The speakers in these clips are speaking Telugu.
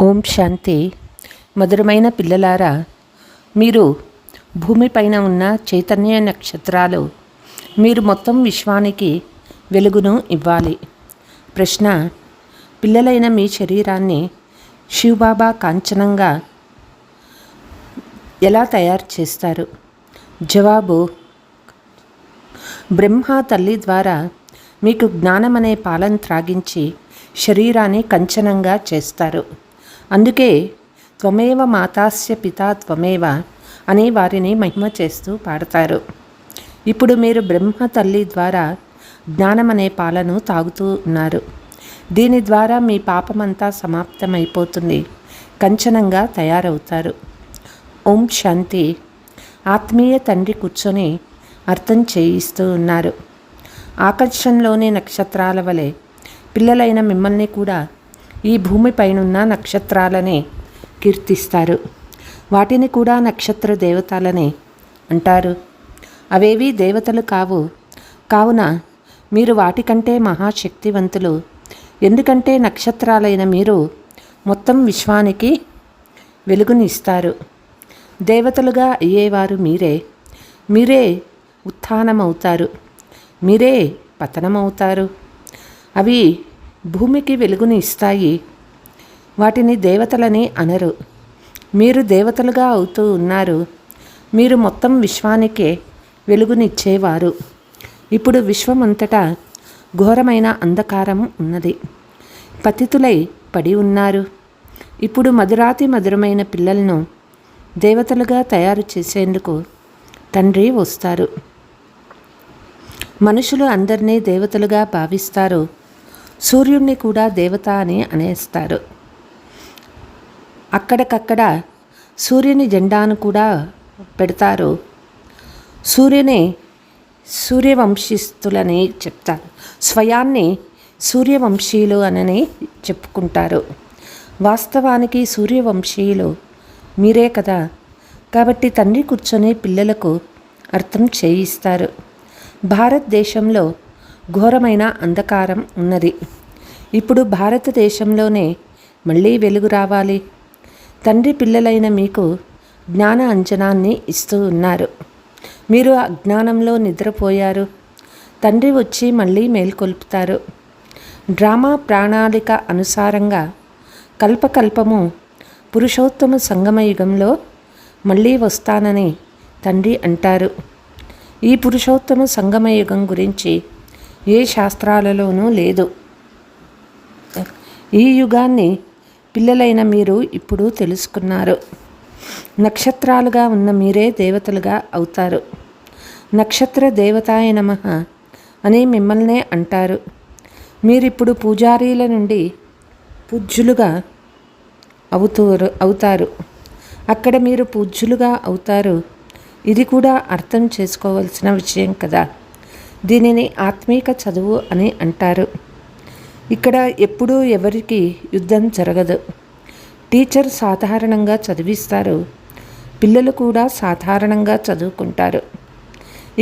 ఓం శాంతి. మధురమైన పిల్లలారా, మీరు భూమిపైన ఉన్న చైతన్య నక్షత్రాలు. మీరు మొత్తం విశ్వానికి వెలుగును ఇవ్వాలి. ప్రశ్న: పిల్లలైన మీ శరీరాన్ని శివబాబా కాంచనంగా ఎలా తయారు చేస్తారు? జవాబు: బ్రహ్మ తల్లి ద్వారా మీకు జ్ఞానం అనే పాలను త్రాగించి శరీరాన్ని కంచనంగా చేస్తారు. అందుకే త్వమేవ మాతాస్య పితా త్వమేవ అని వారిని మహిమ చేస్తూ పాడతారు. ఇప్పుడు మీరు బ్రహ్మ తల్లి ద్వారా జ్ఞానం అనే పాలను తాగుతూ ఉన్నారు. దీని ద్వారా మీ పాపమంతా సమాప్తమైపోతుంది, కంచనంగా తయారవుతారు. ఓం శాంతి. ఆత్మీయ తండ్రి కూర్చొని అర్థం చేయిస్తూ ఉన్నారు. ఆకాశంలోని నక్షత్రాల వలె పిల్లలైన మిమ్మల్ని కూడా ఈ భూమిపైనున్న నక్షత్రాలనే కీర్తిస్తారు. వాటిని కూడా నక్షత్ర దేవతలని అంటారు. అవేవి దేవతలు కావు. కావున మీరు వాటికంటే మహాశక్తివంతులు. ఎందుకంటే నక్షత్రాలైన మీరు మొత్తం విశ్వానికి వెలుగునిస్తారు. దేవతలుగా అయ్యేవారు మీరే. మీరే ఉత్థానమవుతారు, మీరే పతనమవుతారు. అవి భూమికి వెలుగుని ఇస్తాయి. వాటిని దేవతలని అనరు. మీరు దేవతలుగా అవుతూ ఉన్నారు. మీరు మొత్తం విశ్వానికే వెలుగునిచ్చేవారు. ఇప్పుడు విశ్వమంతటా ఘోరమైన అంధకారం ఉన్నది. పతితులై పడి ఉన్నారు. ఇప్పుడు మధురాతి మధురమైన పిల్లలను దేవతలుగా తయారు చేసేందుకు తండ్రి వస్తారు. మనుషులు అందరినీ దేవతలుగా భావిస్తారు. సూర్యుడిని కూడా దేవత అని అనేస్తారు. అక్కడికక్కడ సూర్యుని జెండాను కూడా పెడతారు. సూర్యవంశీస్తులని చెప్తారు. స్వయాన్ని సూర్యవంశీయులు అని చెప్పుకుంటారు. వాస్తవానికి సూర్యవంశీయులు మీరే కదా. కాబట్టి తండ్రి కూర్చొని పిల్లలకు అర్థం చేయిస్తారు. భారతదేశంలో ఘోరమైన అంధకారం ఉన్నది. ఇప్పుడు భారతదేశంలోనే మళ్ళీ వెలుగు రావాలి. తండ్రి పిల్లలైన మీకు జ్ఞాన అంజనాన్ని ఇస్తూ ఉన్నారు. మీరు అజ్ఞానంలో నిద్రపోయారు. తండ్రి వచ్చి మళ్ళీ మేల్కొల్పుతారు. డ్రామా ప్రణాళిక అనుసారంగా కల్పకల్పము పురుషోత్తమ సంగమయుగంలో మళ్ళీ వస్తానని తండ్రి అంటారు. ఈ పురుషోత్తమ సంగమయుగం గురించి ఏ శాస్త్రాలలోనూ లేదు. ఈ యుగాన్ని పిల్లలైన మీరు ఇప్పుడు తెలుసుకున్నారు. నక్షత్రాలుగా ఉన్న మీరే దేవతలుగా అవుతారు. నక్షత్ర దేవతాయ నమః అని మిమ్మల్నే అంటారు. మీరిప్పుడు పూజారీల నుండి పూజ్యులుగా అవుతారు. అక్కడ మీరు పూజ్యులుగా అవుతారు. ఇది కూడా అర్థం చేసుకోవాల్సిన విషయం కదా. దీనిని ఆత్మీక చదువు అని అంటారు. ఇక్కడ ఎప్పుడూ ఎవరికి యుద్ధం జరగదు. టీచర్ సాధారణంగా చదివిస్తారు. పిల్లలు కూడా సాధారణంగా చదువుకుంటారు.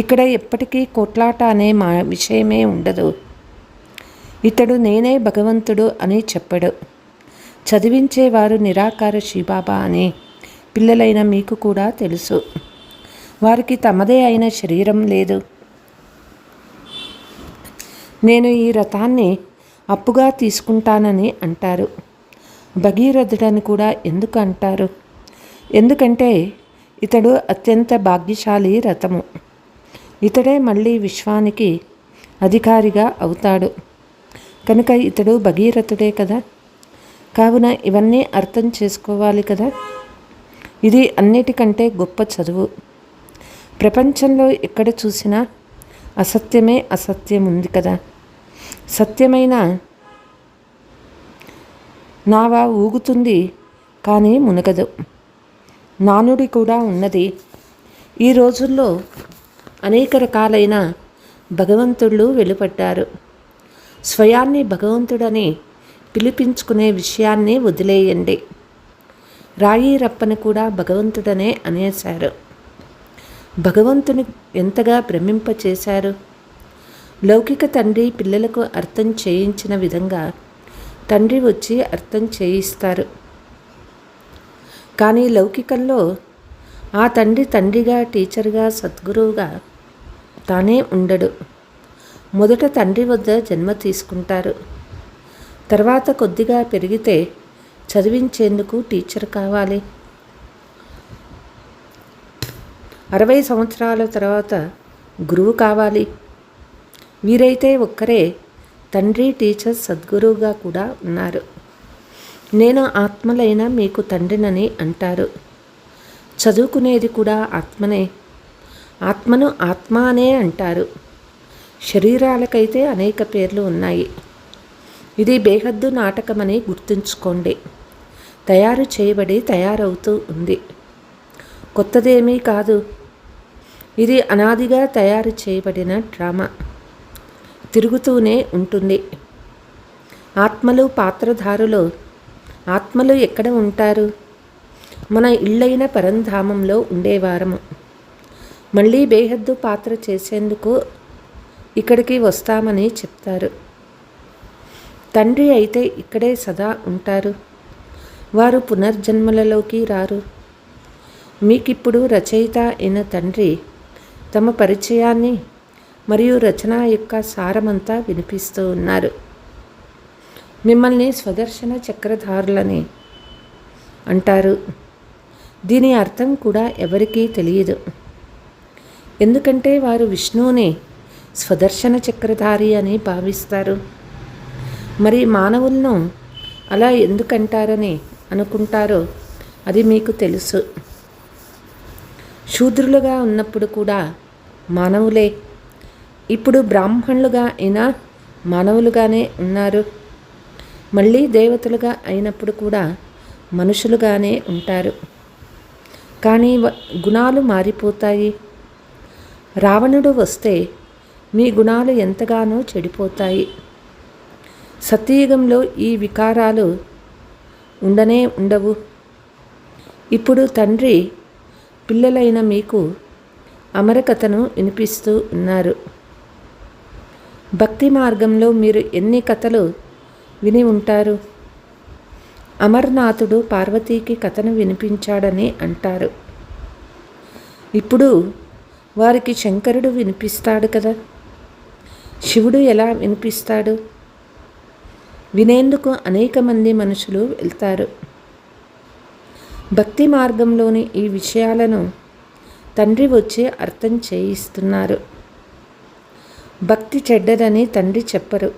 ఇక్కడ ఎప్పటికీ కొట్లాట అనే విషయమే ఉండదు. ఇతడు నేనే భగవంతుడు అని చెప్పడు. చదివించేవారు నిరాకార శివబాబా అని పిల్లలైన మీకు కూడా తెలుసు. వారికి తమదే అయిన శరీరం లేదు. నేను ఈ రథాన్ని అప్పుగా తీసుకుంటానని అంటారు. భగీరథుడని కూడా ఎందుకు అంటారు? ఎందుకంటే ఇతడు అత్యంత భాగ్యశాలి రథము. ఇతడే మళ్ళీ విశ్వానికి అధికారిగా అవుతాడు. కనుక ఇతడు భగీరథుడే కదా. కావున ఇవన్నీ అర్థం చేసుకోవాలి కదా. ఇది అన్నిటికంటే గొప్ప చదువు. ప్రపంచంలో ఎక్కడ చూసినా అసత్యమే అసత్యం ఉంది కదా. సత్యమైన నావ ఊగుతుంది కానీ మునగదు. నానుడి కూడా ఉన్నది. ఈ రోజుల్లో అనేక రకాలైన భగవంతుళ్ళు వెలువడ్డారు. స్వయాన్ని భగవంతుడని పిలిపించుకునే విషయాన్ని వదిలేయండి. రాయి రప్పని కూడా భగవంతుడనే అనేశారు. భగవంతుని ఎంతగా భ్రమింపచేశారు. లౌకిక తండ్రి పిల్లలకు అర్థం చేయించిన విధంగా తండ్రి వచ్చి అర్థం చేయిస్తారు. కానీ లౌకికంలో ఆ తండ్రి తండ్రిగా, టీచర్గా, సద్గురువుగా తానే ఉండడు. మొదట తండ్రి వద్ద జన్మ తీసుకుంటారు. తర్వాత కొద్దిగా పెరిగితే చదివించేందుకు టీచర్ కావాలి. 60 సంవత్సరాల తర్వాత గురువు కావాలి. వీరైతే ఒక్కరే తండ్రి, టీచర్, సద్గురువుగా కూడా ఉన్నారు. నేను ఆత్మలైన మీకు తండ్రినని అంటారు. చదువుకునేది కూడా ఆత్మనే. ఆత్మను ఆత్మ అనే అంటారు. శరీరాలకైతే అనేక పేర్లు ఉన్నాయి. ఇది బేహద్దు నాటకమని గుర్తుంచుకోండి. తయారు చేయబడి తయారవుతూ ఉంది. కొత్తదేమీ కాదు. ఇది అనాదిగా తయారు చేయబడిన డ్రామా. తిరుగుతూనే ఉంటుంది. ఆత్మలు పాత్రధారులు. ఆత్మలు ఎక్కడ ఉంటారు? మన ఇళ్ళైన పరంధామంలో ఉండేవారము. మళ్ళీ బేహద్దు పాత్ర చేసేందుకు ఇక్కడికి వస్తామని చెప్తారు. తండ్రి అయితే ఇక్కడే సదా ఉంటారు. వారు పునర్జన్మలలోకి రారు. మీకిప్పుడు రచయిత అయిన తండ్రి తమ పరిచయాన్ని మరియు రచన యొక్క సారమంతా వినిపిస్తూ ఉన్నారు. మిమ్మల్ని స్వదర్శన చక్రధారులని అంటారు. దీని అర్థం కూడా ఎవరికీ తెలియదు. ఎందుకంటే వారు విష్ణువుని స్వదర్శన చక్రధారి అని భావిస్తారు. మరి మానవులను అలా ఎందుకంటారని అనుకుంటారో అది మీకు తెలుసు. శూద్రులుగా ఉన్నప్పుడు కూడా మానవులే. ఇప్పుడు బ్రాహ్మణులుగా అయినా మానవులుగానే ఉన్నారు. మళ్ళీ దేవతలుగా అయినప్పుడు కూడా మనుషులుగానే ఉంటారు. కానీ గుణాలు మారిపోతాయి. రావణుడు వస్తే మీ గుణాలు ఎంతగానో చెడిపోతాయి. సత్యయుగంలో ఈ వికారాలు ఉండనే ఉండవు. ఇప్పుడు తండ్రి పిల్లలైన మీకు అమరకథను వినిపిస్తూ ఉన్నారు. భక్తి మార్గంలో మీరు ఎన్ని కథలు విని ఉంటారు. అమర్నాథుడు పార్వతీకి కథను వినిపించాడని అంటారు. ఇప్పుడు వారికి శంకరుడు వినిపిస్తాడు కదా. శివుడు ఎలా వినిపిస్తాడు? వినేందుకు అనేక మంది మనుషులు వెళ్తారు. భక్తి మార్గంలోని ఈ విషయాలను తండ్రి వచ్చి అర్థం చేయిస్తున్నారు. భక్తి చెడ్డదని తండ్రి చెప్పరు.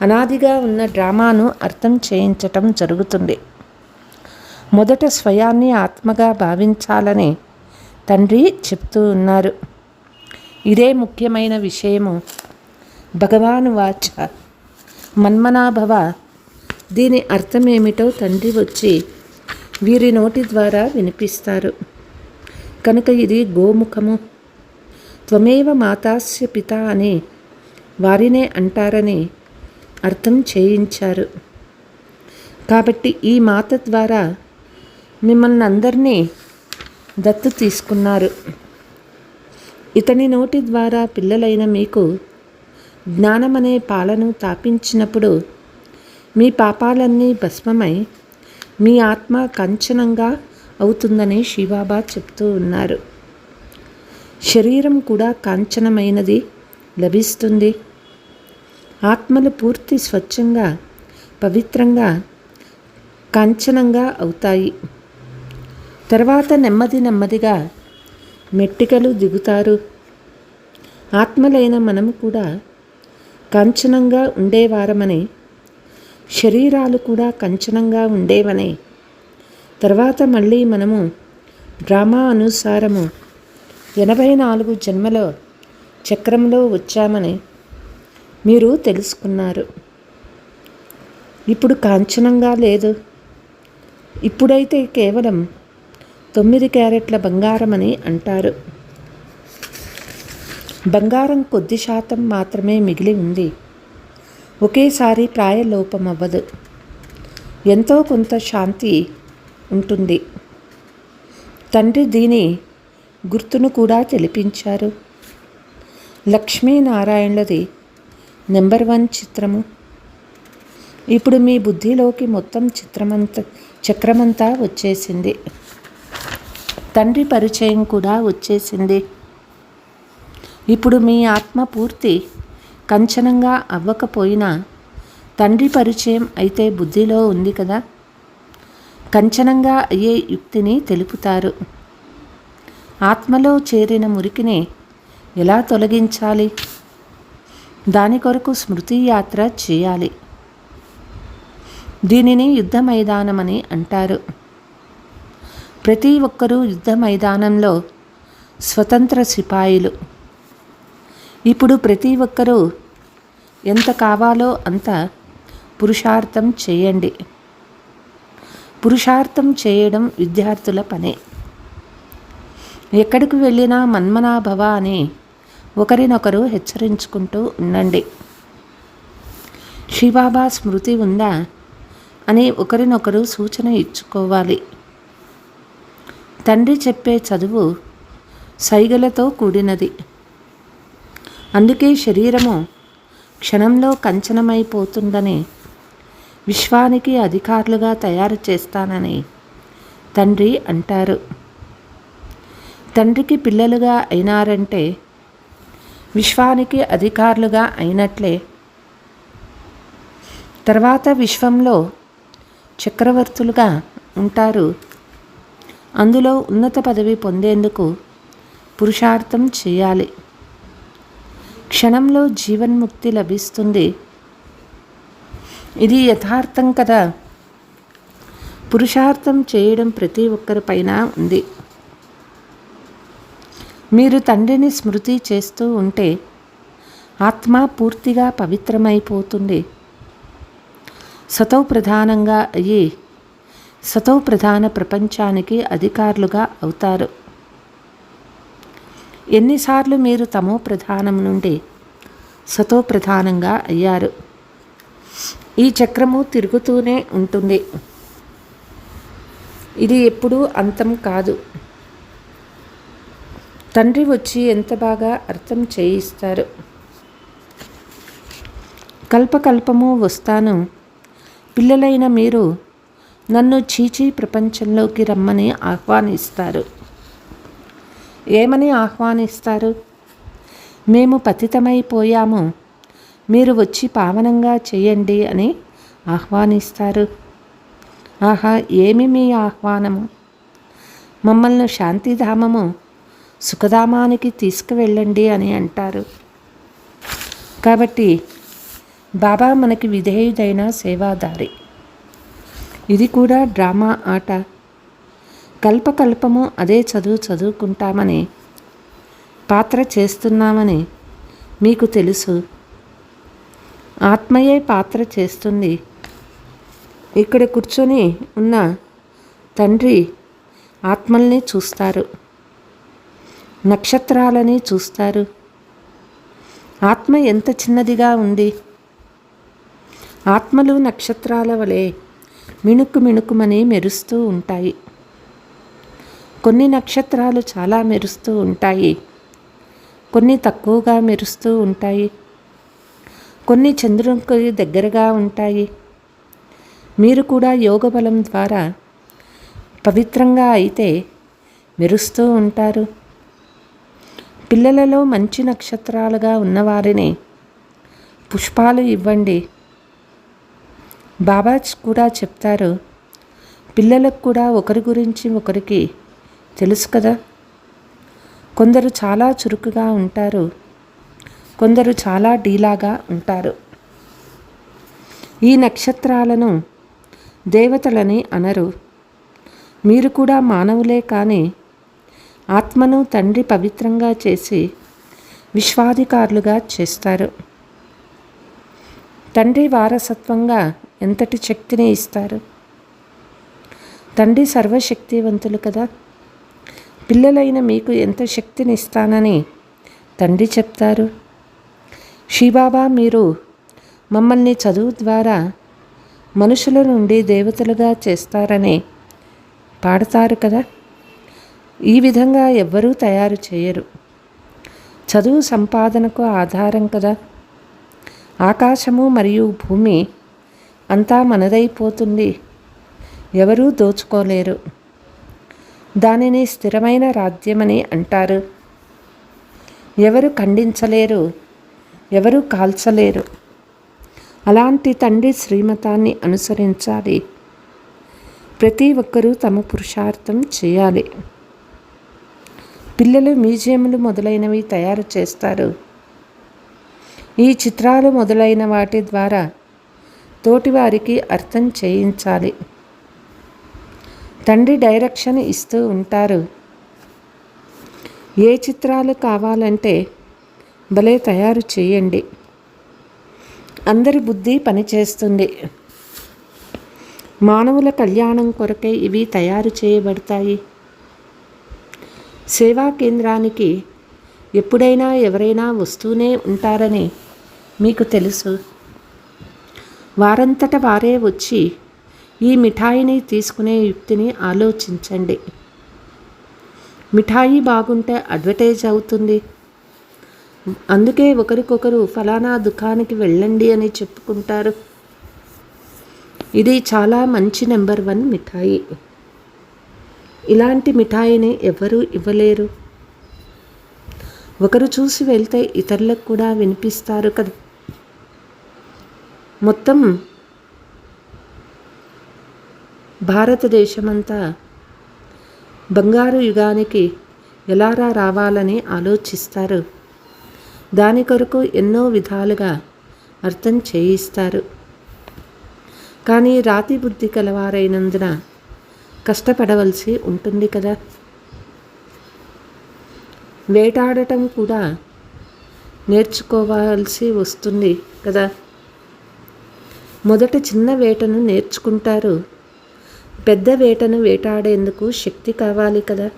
అనాదిగా ఉన్న డ్రామాను అర్థం చేయించటం జరుగుతుంది. మొదట స్వయాన్ని ఆత్మగా భావించాలని తండ్రి చెప్తూ ఉన్నారు. ఇదే ముఖ్యమైన విషయము. భగవాను వాచ మన్మనాభవ. దీని అర్థమేమిటో తండ్రి వచ్చి వీరి నోటి ద్వారా వినిపిస్తారు. కనుక ఇది గోముఖము. త్వమేవ మాతాస్య పిత అని వారినే అంటారని అర్థం చేయించారు. కాబట్టి ఈ మాత ద్వారా మిమ్మల్ని అందరినీ దత్తు తీసుకున్నారు. ఇతని నోటి ద్వారా పిల్లలైన మీకు జ్ఞానమనే పాలను తాపించినప్పుడు మీ పాపాలన్నీ భస్మమై మీ ఆత్మ కంచనంగా అవుతుందని శివబాబా చెప్తూ ఉన్నారు. శరీరం కూడా కాంచనమైనది లభిస్తుంది. ఆత్మలు పూర్తి స్వచ్ఛంగా, పవిత్రంగా, కాంచనంగా అవుతాయి. తర్వాత నెమ్మదిగా మెట్టికలు దిగుతారు. ఆత్మలైన మనము కూడా కాంచనంగా ఉండేవారమని, శరీరాలు కూడా కంచనంగా ఉండేవని, తర్వాత మళ్ళీ మనము డ్రామా అనుసారము 84 జన్మలో చక్రంలో వచ్చామని మీరు తెలుసుకున్నారు. ఇప్పుడు కాంచనంగా లేదు. ఇప్పుడైతే కేవలం 9 క్యారెట్ల బంగారం అని అంటారు. బంగారం కొద్ది శాతం మాత్రమే మిగిలి ఉంది. ఒకేసారి ప్రాయలోపం అవ్వదు. ఎంతో కొంత శాంతి ఉంటుంది. తండ్రి దీని గుర్తును కూడా తెలిపించారు. లక్ష్మీనారాయణులది నెంబర్ 1 చిత్రము. ఇప్పుడు మీ బుద్ధిలోకి మొత్తం చక్రమంతా వచ్చేసింది. తండ్రి పరిచయం కూడా వచ్చేసింది. ఇప్పుడు మీ ఆత్మ పూర్తి కంచనంగా అవ్వకపోయినా తండ్రి పరిచయం అయితే బుద్ధిలో ఉంది కదా. కంచనంగా అయ్యే యుక్తిని తెలుపుతారు. ఆత్మలో చేరిన మురికిని ఎలా తొలగించాలి? దాని కొరకు స్మృతి యాత్ర చేయాలి. దీనిని యుద్ధ మైదానమని అంటారు. ప్రతి ఒక్కరూ యుద్ధ మైదానంలో స్వతంత్ర సిపాయిలు. ఇప్పుడు ప్రతి ఒక్కరూ ఎంత కావాలో అంత పురుషార్థం చేయండి. పురుషార్థం చేయడం విద్యార్థుల పనే. ఎక్కడికి వెళ్ళినా మన్మనాభవ అని ఒకరినొకరు హెచ్చరించుకుంటూ ఉండండి. శ్రీబాబా స్మృతి ఉందా అని ఒకరినొకరు సూచన ఇచ్చుకోవాలి. తండ్రి చెప్పే చదువు సైగలతో కూడినది. అందుకే శరీరము క్షణంలో కంచనమైపోతుందని, విశ్వానికి అధికారులుగా తయారు చేస్తానని తండ్రి అంటారు. తండ్రికి పిల్లలుగా అయినారంటే విశ్వానికి అధికారులుగా అయినట్లే. తర్వాత విశ్వంలో చక్రవర్తులుగా ఉంటారు. అందులో ఉన్నత పదవి పొందేందుకు పురుషార్థం చేయాలి. క్షణంలో జీవన్ముక్తి లభిస్తుంది. ఇది యథార్థం కదా. పురుషార్థం చేయడం ప్రతి ఒక్కరిపైన ఉంది. మీరు తండ్రిని స్మృతి చేస్తూ ఉంటే ఆత్మ పూర్తిగా పవిత్రమైపోతుంది. సతో ప్రధానంగా అయ్యి సతో ప్రధాన ప్రపంచానికి అధికారులుగా అవుతారు. ఎన్నిసార్లు మీరు తమో ప్రధానం నుండి సతో ప్రధానంగా అయ్యారు. ఈ చక్రము తిరుగుతూనే ఉంటుంది. ఇది ఎప్పుడూ అంతం కాదు. తండ్రి వచ్చి ఎంత బాగా అర్థం చేయిస్తారు. కల్పకల్పము వస్తాను, పిల్లలైన మీరు నన్ను చీచీ ప్రపంచంలోకి రమ్మని ఆహ్వానిస్తారు. ఏమని ఆహ్వానిస్తారు? మేము పతితమైపోయాము, మీరు వచ్చి పావనంగా చేయండి అని ఆహ్వానిస్తారు. ఆహా, ఏమి మీ ఆహ్వానము! మమ్మల్ని శాంతిధామము, సుఖధామానికి తీసుకువెళ్ళండి అని అంటారు. కాబట్టి బాబా మనకి విధేయుడైన సేవాదారి. ఇది కూడా డ్రామా ఆట. కల్పకల్పము అదే చదువుకుంటామని, పాత్ర చేస్తున్నామని మీకు తెలుసు. ఆత్మయే పాత్ర చేస్తుంది. ఇక్కడ కూర్చొని ఉన్న తండ్రి ఆత్మల్ని చూస్తారు, నక్షత్రాలని చూస్తారు. ఆత్మ ఎంత చిన్నదిగా ఉంది. ఆత్మలు నక్షత్రాల వలె మిణుకు మిణుకుమని మెరుస్తూ ఉంటాయి. కొన్ని నక్షత్రాలు చాలా మెరుస్తూ ఉంటాయి, కొన్ని తక్కువగా మెరుస్తూ ఉంటాయి, కొన్ని చంద్రునికి దగ్గరగా ఉంటాయి. మీరు కూడా యోగ బలం ద్వారా పవిత్రంగా అయితే మెరుస్తూ ఉంటారు. పిల్లలలో మంచి నక్షత్రాలుగా ఉన్నవారిని పుష్పాలు ఇవ్వండి. బాబా కూడా చెప్తారు, పిల్లలకు కూడా ఒకరి గురించి ఒకరికి తెలుసు కదా. కొందరు చాలా చురుకుగా ఉంటారు, కొందరు చాలా డీలాగా ఉంటారు. ఈ నక్షత్రాలను దేవతలని అనరు. మీరు కూడా మానవులే, కానీ ఆత్మను తండ్రి పవిత్రంగా చేసి విశ్వాధికారులుగా చేస్తారు. తండ్రి వారసత్వంగా ఎంతటి శక్తిని ఇస్తారు. తండ్రి సర్వశక్తివంతులు కదా. పిల్లలైన మీకు ఎంత శక్తిని ఇస్తానని తండ్రి చెప్తారు. శ్రీబాబా మీరు మమ్మల్ని చదువు ద్వారా మనుషుల నుండి దేవతలుగా చేస్తారని పాడతారు కదా. ఈ విధంగా ఎవ్వరూ తయారు చేయరు. చదువు సంపాదనకు ఆధారం కదా. ఆకాశము మరియు భూమి అంతా మనదైపోతుంది. ఎవరూ దోచుకోలేరు. దానిని స్థిరమైన రాజ్యమని అంటారు. ఎవరు ఖండించలేరు, ఎవరు కాల్చలేరు. అలాంటి తండ్రి శ్రీమతాన్ని అనుసరించాలి. ప్రతి ఒక్కరూ తమ పురుషార్థం చేయాలి. పిల్లలు మ్యూజియంలు మొదలైనవి తయారు చేస్తారు. ఈ చిత్రాలు మొదలైన వాటి ద్వారా తోటివారికి అర్థం చేయించాలి. తండ్రి డైరెక్షన్ ఇస్తూ ఉంటారు. ఏ చిత్రాలు కావాలంటే భలే తయారు చేయండి. అందరి బుద్ధి పనిచేస్తుంది. మానవుల కళ్యాణం కొరకే ఇవి తయారు చేయబడతాయి. సేవా కేంద్రానికి ఎప్పుడైనా ఎవరైనా వస్తూనే ఉంటారని మీకు తెలుసు. వారంతట వారే వచ్చి ఈ మిఠాయిని తీసుకునే యుక్తిని ఆలోచించండి. మిఠాయి బాగుంటే అడ్వర్టైజ్ అవుతుంది. అందుకే ఒకరికొకరు ఫలానా దుకాణానికి వెళ్ళండి అని చెప్పుకుంటారు. ఇది చాలా మంచి నెంబర్ 1 మిఠాయి. ఇలాంటి మిఠాయిని ఎవరూ ఇవ్వలేరు. ఒకరు చూసి వెళ్తే ఇతరులకు కూడా వినిపిస్తారు కదా. మొత్తం భారతదేశమంతా బంగారు యుగానికి ఎలారా రావాలని ఆలోచిస్తారు. దాని కొరకు ఎన్నో విధాలుగా అర్థం చేయిస్తారు. కానీ రాతి బుద్ధి కలవారైనందున కష్టపడవలసి ఉంటుంది కదా. వేటాడటం కూడా నేర్చుకోవాల్సి వస్తుంది కదా. మొదట చిన్న వేటను నేర్చుకుంటారు. పెద్ద వేటను వేటాడేందుకు శక్తి కావాలి కదా.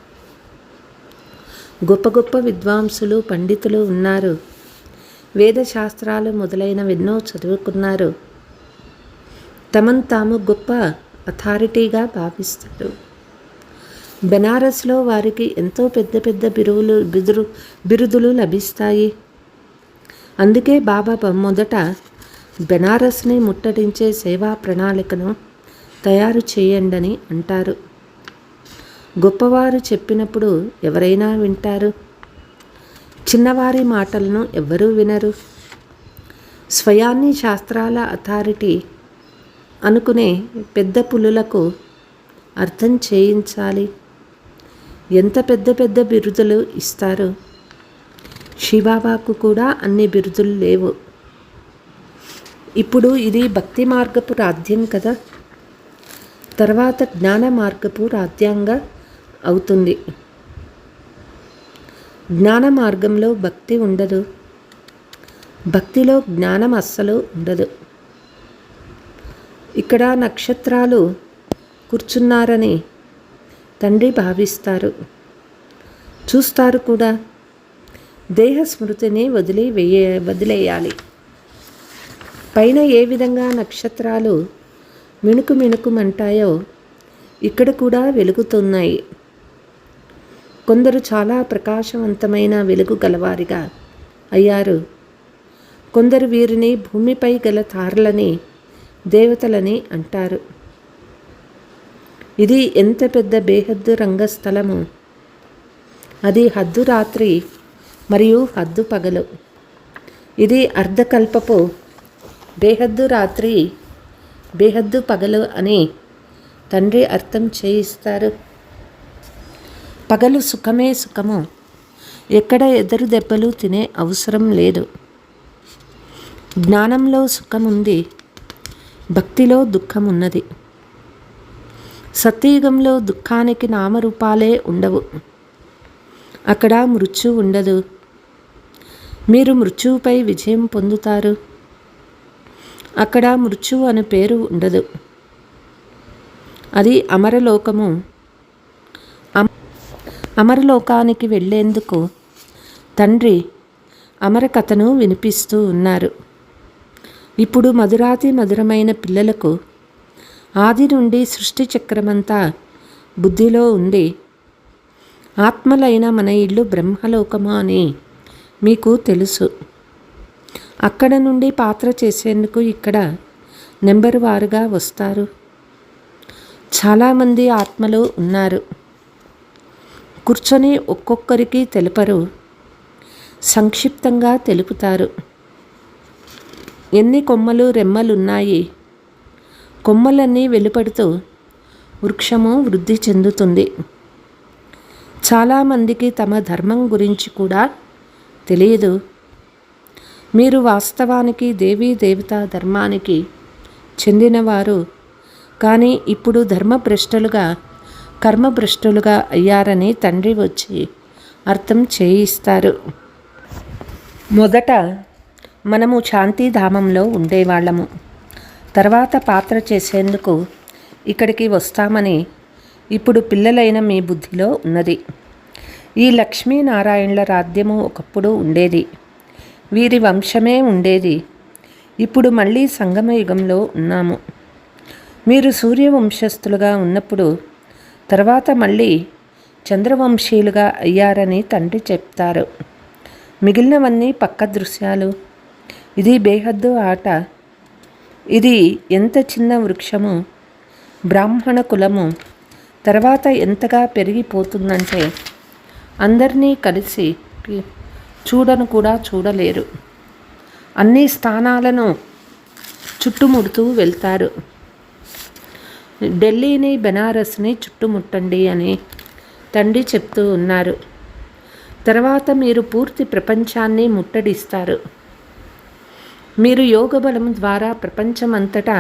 గొప్ప గొప్ప విద్వాంసులు, పండితులు ఉన్నారు. వేదశాస్త్రాలు మొదలైనవెన్నో చదువుకున్నారు. తమను తాము గొప్ప అథారిటీగా భావిస్తారు. బెనారస్లో వారికి ఎంతో పెద్ద పెద్ద బిరుదులు లభిస్తాయి. అందుకే బాబా మొదట బెనారస్ని ముట్టడించే సేవా ప్రణాళికను తయారు చేయండని అంటారు. గొప్పవారు చెప్పినప్పుడు ఎవరైనా వింటారు. చిన్నవారి మాటలను ఎవ్వరూ వినరు. స్వయాన్ని శాస్త్రాల అథారిటీ అనుకునే పెద్ద పులులకు అర్థం చేయించాలి. ఎంత పెద్ద పెద్ద బిరుదులు ఇస్తారు. శివబాబాకు కూడా అన్ని బిరుదులు లేవు. ఇప్పుడు ఇది భక్తి మార్గపు రాజ్యం కదా. తర్వాత జ్ఞాన మార్గపు రాజ్యంగా అవుతుంది. జ్ఞాన మార్గంలో భక్తి ఉండదు. భక్తిలో జ్ఞానం అస్సలు ఉండదు. ఇక్కడ నక్షత్రాలు కూర్చున్నారని తండ్రి భావిస్తారు. చూస్తారు కూడా. దేహ స్మృతిని వదిలేయాలి. పైన ఏ విధంగా నక్షత్రాలు మిణుకు మిణుకుమంటాయో ఇక్కడ కూడా వెలుగుతున్నాయి. కొందరు చాలా ప్రకాశవంతమైన వెలుగు గలవారిగా అయ్యారు. కొందరు వీరిని భూమిపై గల తారలని, దేవతలని అంటారు. ఇది ఎంత పెద్ద బేహద్దు రంగస్థలము. అది హద్దు రాత్రి మరియు హద్దు పగలు. ఇది అర్ధకల్పపు బేహద్దు రాత్రి, బేహద్దు పగలు అని తండ్రి అర్థం చేయిస్తారు. పగలు సుఖమే సుఖము. ఎక్కడ ఎదురు దెబ్బలు తినే అవసరం లేదు. జ్ఞానంలో సుఖముంది, భక్తిలో దుఃఖమున్నది. సత్యయుగంలో దుఃఖానికి నామరూపాలే ఉండవు. అక్కడ మృత్యు ఉండదు. మీరు మృత్యువుపై విజయం పొందుతారు. అక్కడ మృత్యువు అనే పేరు ఉండదు. అది అమరలోకము. అమరలోకానికి వెళ్ళేందుకు తండ్రి అమర కథను వినిపిస్తూ ఉన్నారు. ఇప్పుడు మధురాతి మధురమైన పిల్లలకు ఆది నుండి సృష్టి చక్రమంతా బుద్ధిలో ఉంది. ఆత్మలైన మన ఇల్లు బ్రహ్మలోకము అని మీకు తెలుసు. అక్కడ నుండి పాత్ర చేసేందుకు ఇక్కడ నెంబరు వారుగా వస్తారు. చాలామంది ఆత్మలు ఉన్నారు. కూర్చొని ఒక్కొక్కరికి తెలుపరు, సంక్షిప్తంగా తెలుపుతారు. ఎన్ని కొమ్మలు రెమ్మలున్నాయి, కొమ్మలన్నీ వెలుపడుతూ వృక్షము వృద్ధి చెందుతుంది. చాలామందికి తమ ధర్మం గురించి కూడా తెలియదు. మీరు వాస్తవానికి దేవీ దేవతా ధర్మానికి చెందినవారు, కానీ ఇప్పుడు ధర్మభ్రష్టులుగా కర్మభ్రష్టులుగా అయ్యారని తండ్రి వచ్చి అర్థం చేయిస్తారు. మొదట మనము శాంతిధామంలో ఉండేవాళ్ళము. తర్వాత పాత్ర చేసేందుకు ఇక్కడికి వస్తామని ఇప్పుడు పిల్లలైన మీ బుద్ధిలో ఉన్నది. ఈ లక్ష్మీనారాయణుల రాజ్యము ఒకప్పుడు ఉండేది. వీరి వంశమే ఉండేది. ఇప్పుడు మళ్ళీ సంగమయుగంలో ఉన్నాము. మీరు సూర్యవంశస్థులుగా ఉన్నప్పుడు తర్వాత మళ్ళీ చంద్రవంశీయులుగా అయ్యారని తండ్రి చెప్తారు. మిగిలినవన్నీ పక్క దృశ్యాలు. ఇది బేహద్దు ఆట. ఇది ఎంత చిన్న వృక్షము, బ్రాహ్మణ కులము తర్వాత ఎంతగా పెరిగిపోతుందంటే అందరినీ కలిసి చూడను కూడా చూడలేరు. అన్ని స్థానాలను చుట్టుముడుతూ వెళ్తారు. ఢిల్లీని, బెనారస్ని చుట్టుముట్టండి అని తండ్రి చెప్తూ ఉన్నారు. తర్వాత మీరు పూర్తి ప్రపంచాన్ని ముట్టడిస్తారు. మీరు యోగ బలం ద్వారా ప్రపంచమంతటా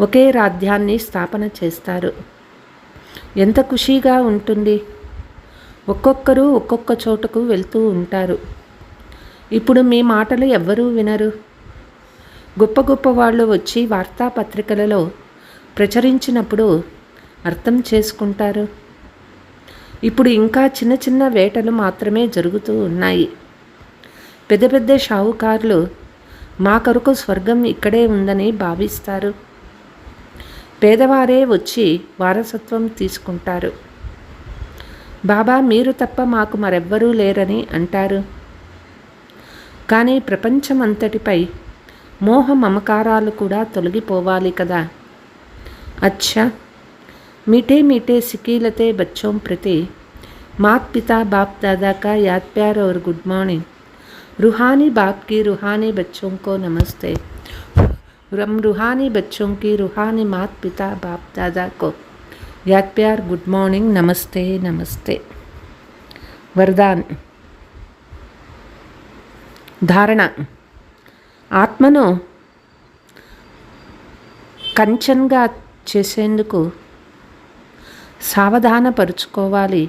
ఒకే రాజ్యాన్ని స్థాపన చేస్తారు. ఎంత ఖుషీగా ఉంటుంది. ఒక్కొక్కరు ఒక్కొక్క చోటకు వెళ్తూ ఉంటారు. ఇప్పుడు మీ మాటలు ఎవ్వరూ వినరు. గొప్ప గొప్ప వాళ్ళు వచ్చి వార్తాపత్రికలలో ప్రచురించినప్పుడు అర్థం చేసుకుంటారు. ఇప్పుడు ఇంకా చిన్న చిన్న వేటలు మాత్రమే జరుగుతూ ఉన్నాయి. పెద్ద పెద్ద షావుకారులు మా కొరకు స్వర్గం ఇక్కడే ఉందని భావిస్తారు. పేదవారే వచ్చి వారసత్వం తీసుకుంటారు. బాబా మీరు తప్ప మాకు మరెవ్వరూ లేరని అంటారు. కానీ ప్రపంచమంతటిపై మోహ మమకారాలు కూడా తొలగిపోవాలి కదా. అచ్చా, मीठे मीठे सिकीलते बच्चों प्रति मात पिता बाप दादा का याद प्यार और गुड मॉर्निंग. रूहानी बाप की रूहानी बच्चों को नमस्ते. रूहानी बच्चों की रूहानी मात पिता बाप दादा को याद प्यार गुड मॉर्निंग नमस्ते नमस्ते. वरदान. धारणा. ఆత్మను కంచన్గా చేసేందుకు సావధానపరుచుకోవాలి.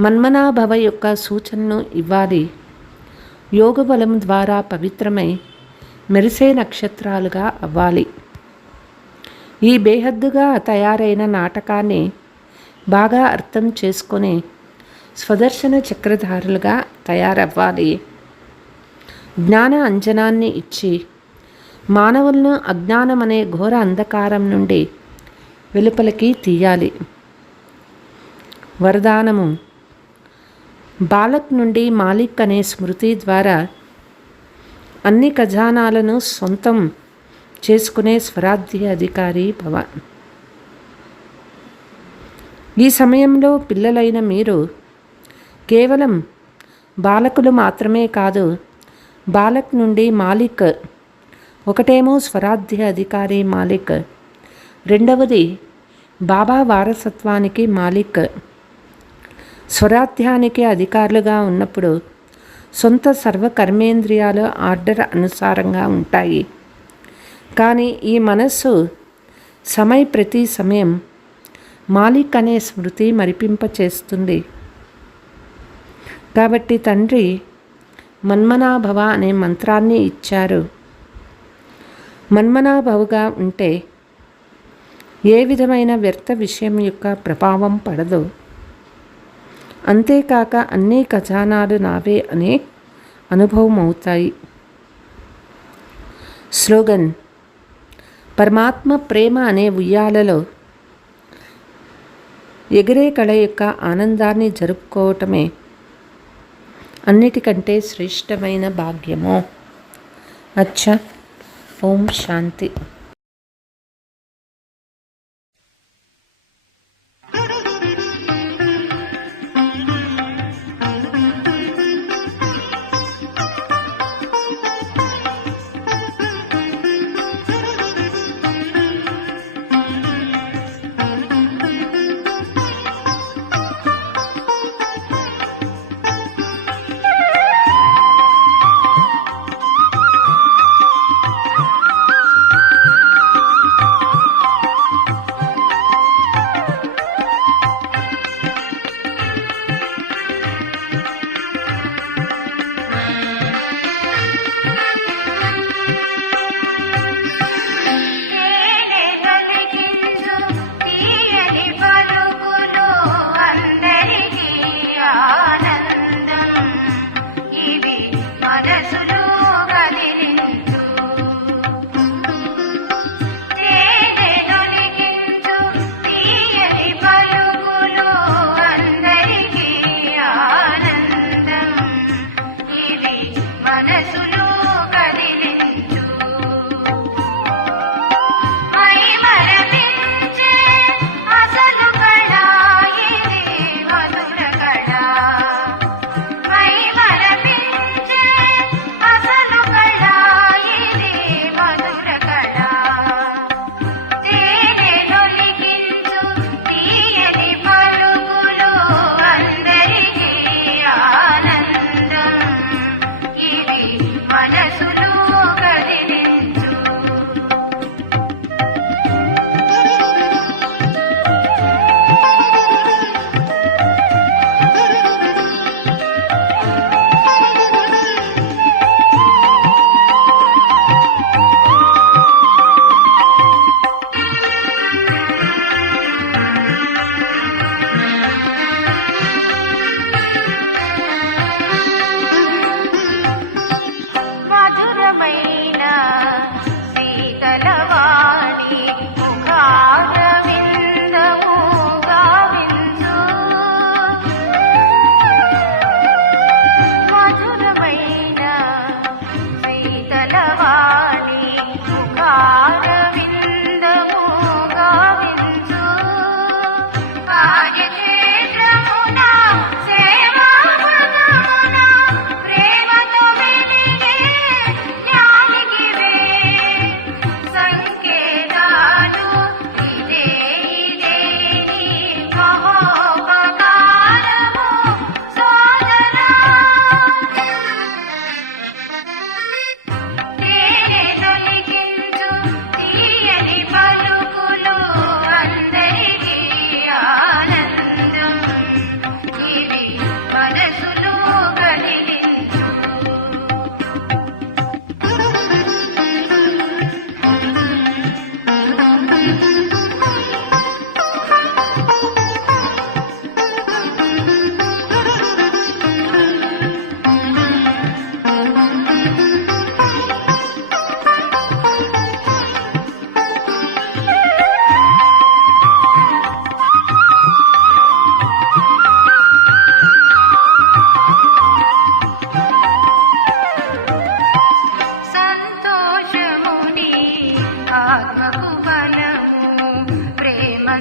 మన్మనాభవ యొక్క సూచనను ఇవ్వాలి. యోగ బలం ద్వారా పవిత్రమై మెరిసే నక్షత్రాలుగా అవ్వాలి. ఈ బేహద్దుగా తయారైన నాటకాన్ని బాగా అర్థం చేసుకొని స్వదర్శన చక్రధారులుగా తయారవ్వాలి. జ్ఞాన అంజనాన్ని ఇచ్చి మానవులను అజ్ఞానమనే ఘోర అంధకారం నుండి వెలుపలికి తీయాలి. వరదానము. బాలక్ నుండి మాలిక్ అనే స్మృతి ద్వారా అన్ని ఖజానాలను సొంతం చేసుకునే స్వరాధ్య అధికారి భవ. ఈ సమయంలో పిల్లలైన మీరు కేవలం బాలకులు మాత్రమే కాదు, బాలక్ నుండి మాలిక్. ఒకటేమో స్వరాధ్య అధికారి మాలిక్, రెండవది బాబా వారసత్వానికి మాలిక్. స్వరాధ్యానికి అధికారులుగా ఉన్నప్పుడు సొంత సర్వకర్మేంద్రియాలు ఆర్డర్ అనుసారంగా ఉంటాయి. కానీ ఈ మనస్సు ప్రతి సమయం మాలిక్ అనే స్మృతి మరిపింపచేస్తుంది. కాబట్టి తండ్రి మన్మనాభవ అనే మంత్రాన్ని ఇచ్చారు. మన్మనాభవగా ఉంటే ఏ విధమైన వ్యర్థ విషయం యొక్క ప్రభావం పడదు. అంతేకాక అన్ని ఖజానాలు నావే అనే అనుభవం అవుతాయి. స్లోగన్. పరమాత్మ ప్రేమ అనే ఉయ్యాలలో ఎగిరే కళ యొక్క ఆనందాన్ని జరుపుకోవటమే అన్నిటికంటే శ్రేష్టమైన భాగ్యము. అచ్చా, ఓం శాంతి.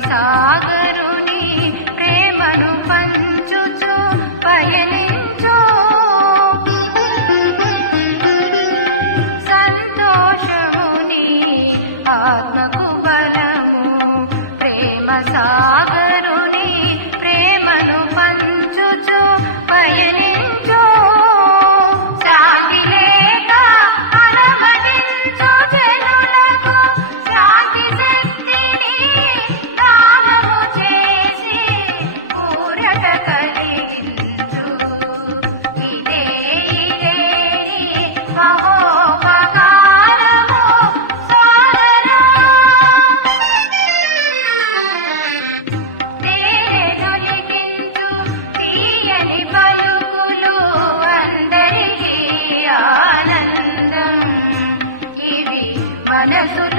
సాగరుని ప్రేమను పంచుచు పయనించు సంతోషముని ఆత్మకు బలము ప్రేమ సాగరుని ప్రేమను పంచుచు పయనించు శాంతి లేక అలమటించు జనులకు శాంతి శక్తిని దానము చేసి పూరత కలిగించు ఇదే మహోపకారము సోదరా తేనెలొలికించు తీయని పలుకులు అందరికీ ఆనందం ఇది మనసులో